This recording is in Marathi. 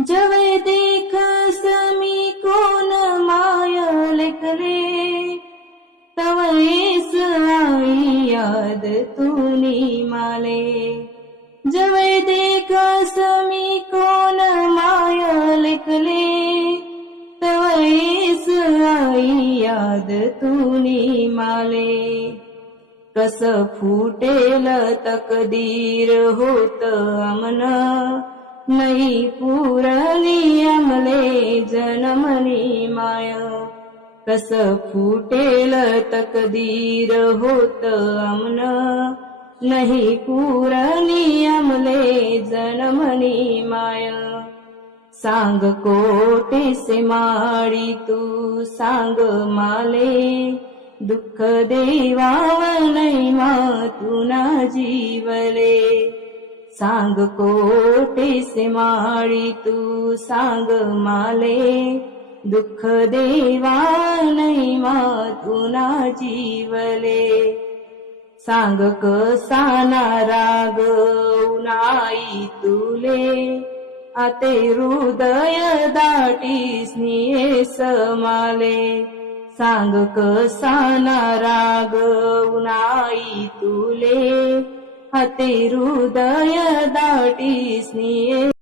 जवै देख समी कोण माय लेकले, तवैस आई याद तूनी माले। जवै देख समी कोण माय लेकले, तवैस आई याद तूनी माले। कस फुटेल तकदीर होत अमन, नहीं पुरली अमले जनमनी माय। कस फुटेल तकदीर होत अमन, नहीं पुरली अमले जनमनी माय। सांग कोटीसे माडी तू सांग माले, दुःख देवाव नाही मातुना जीवले। सांग कोटीसे माडी तू सांग माले, दुःख देवा नाही मातुना जीवले। सांग कसाना राग उनाई तुले, आते हृदय दाटी स्नेह समाले। सांग कसाना राग उनाई तुले, आते हृदय दाटी स्नेह